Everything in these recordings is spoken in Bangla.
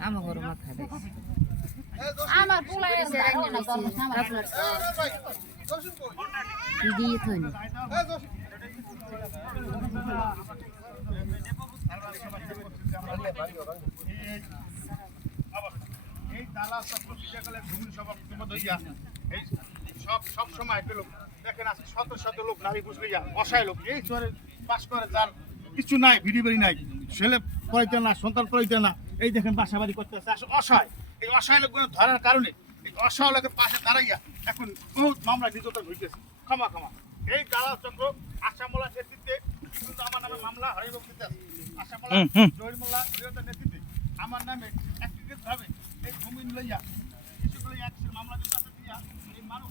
আমার ঘর মাথা এই দালা বিজয় গেলে ঘুমুন সব দইয়া এই সব সব সময় পেল দেখেন আজকে শত শত লোক নারী পুষ লইয়া অসহায় লোক। এই চরে বাস করে যার কিছু নাই ভিডি বাড়ি নাই ছেলে পড়াইতে না সন্তান পড়াইতে না এই দেখেন বাসা বাড়ি করতেছে। আসলে অসহায়। এই অসহায় লোকগুলো ধরার কারণে এই অসহায় লোকের পাশে দাঁড়াইয়া এখন বহুত মামলা নির্যাতন হইতেছে। ক্ষমা ক্ষমা। এই দালাল চক্র আসামলা নেতৃত্বে কিন্তু আমার নামে মামলা হরিব আসামলা জহির মোল্লা বৃহত্তর নেতৃত্বে আমার নামে একত্রিত ভাবে এই জমি লইয়া কিছুগুলো একশো মামলা আছে দিয়া এই মানুষ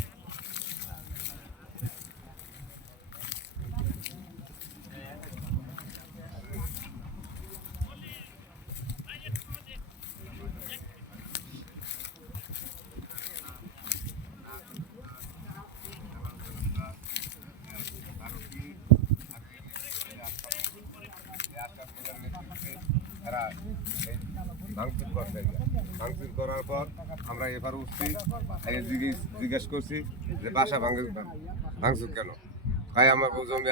ভাঙচুর করতে ভাঙচুর করার পর আমরা এবার উঠছি জিজ্ঞেস করছি যে বাসা ভাঙ ভাঙচুর কেন? তাই আমার জমি